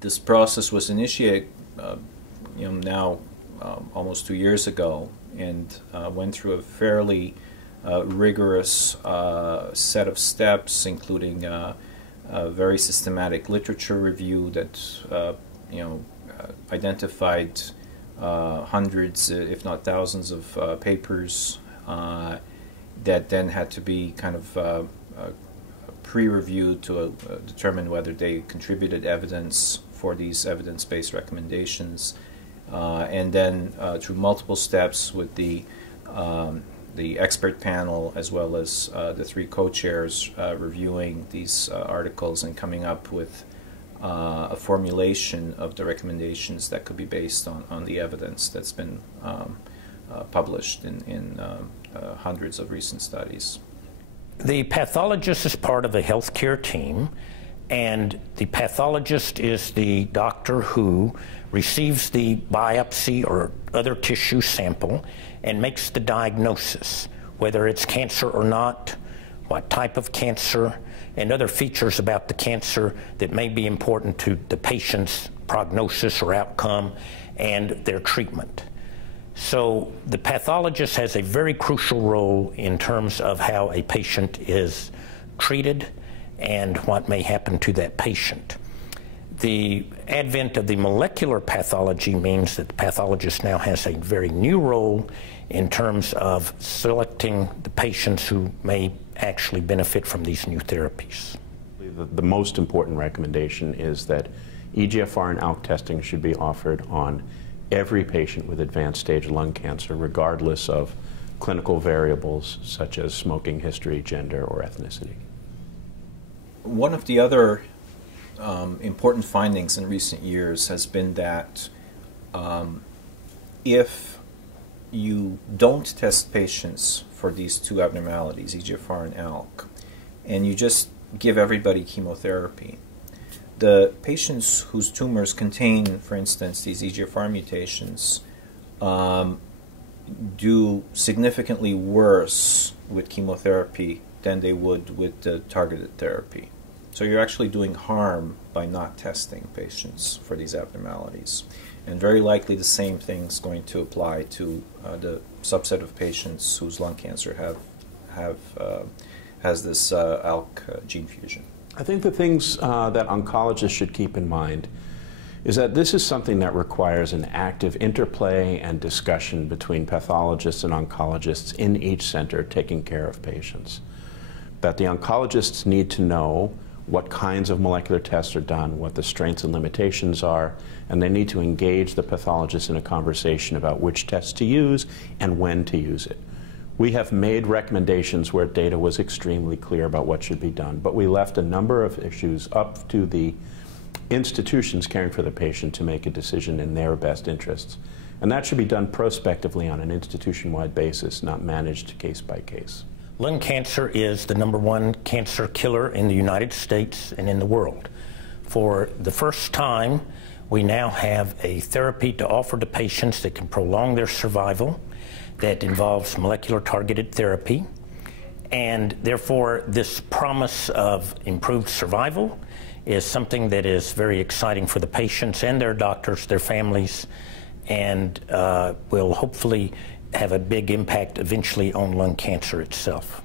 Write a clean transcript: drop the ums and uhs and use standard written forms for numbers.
this process was initiated, now almost 2 years ago, and went through a fairly rigorous set of steps, including a very systematic literature review that identified hundreds, if not thousands, of papers that then had to be kind of pre-reviewed to determine whether they contributed evidence for these evidence-based recommendations, and then through multiple steps with the expert panel as well as the three co-chairs reviewing these articles and coming up with a formulation of the recommendations that could be based on the evidence that's been published in hundreds of recent studies. The pathologist is part of a healthcare team, and the pathologist is the doctor who receives the biopsy or other tissue sample and makes the diagnosis, whether it's cancer or not, what type of cancer, and other features about the cancer that may be important to the patient's prognosis or outcome and their treatment. So the pathologist has a very crucial role in terms of how a patient is treated and what may happen to that patient. The advent of the molecular pathology means that the pathologist now has a very new role in terms of selecting the patients who may actually benefit from these new therapies. The most important recommendation is that EGFR and ALK testing should be offered on every patient with advanced stage lung cancer, regardless of clinical variables such as smoking history, gender, or ethnicity. One of the other important findings in recent years has been that if you don't test patients for these two abnormalities, EGFR and ALK, and you just give everybody chemotherapy, the patients whose tumors contain, for instance, these EGFR mutations do significantly worse with chemotherapy than they would with the targeted therapy. So you're actually doing harm by not testing patients for these abnormalities. And very likely the same thing's going to apply to the subset of patients whose lung cancer has this ALK gene fusion. I think the things that oncologists should keep in mind is that this is something that requires an active interplay and discussion between pathologists and oncologists in each center taking care of patients. That the oncologists need to know what kinds of molecular tests are done, what the strengths and limitations are, and they need to engage the pathologist in a conversation about which tests to use and when to use it. We have made recommendations where data was extremely clear about what should be done, but we left a number of issues up to the institutions caring for the patient to make a decision in their best interests. And that should be done prospectively on an institution-wide basis, not managed case by case. Lung cancer is the #1 cancer killer in the United States and in the world. For the first time, we now have a therapy to offer to patients that can prolong their survival, that involves molecular targeted therapy, and therefore this promise of improved survival is something that is very exciting for the patients and their doctors, their families, and will hopefully have a big impact eventually on lung cancer itself.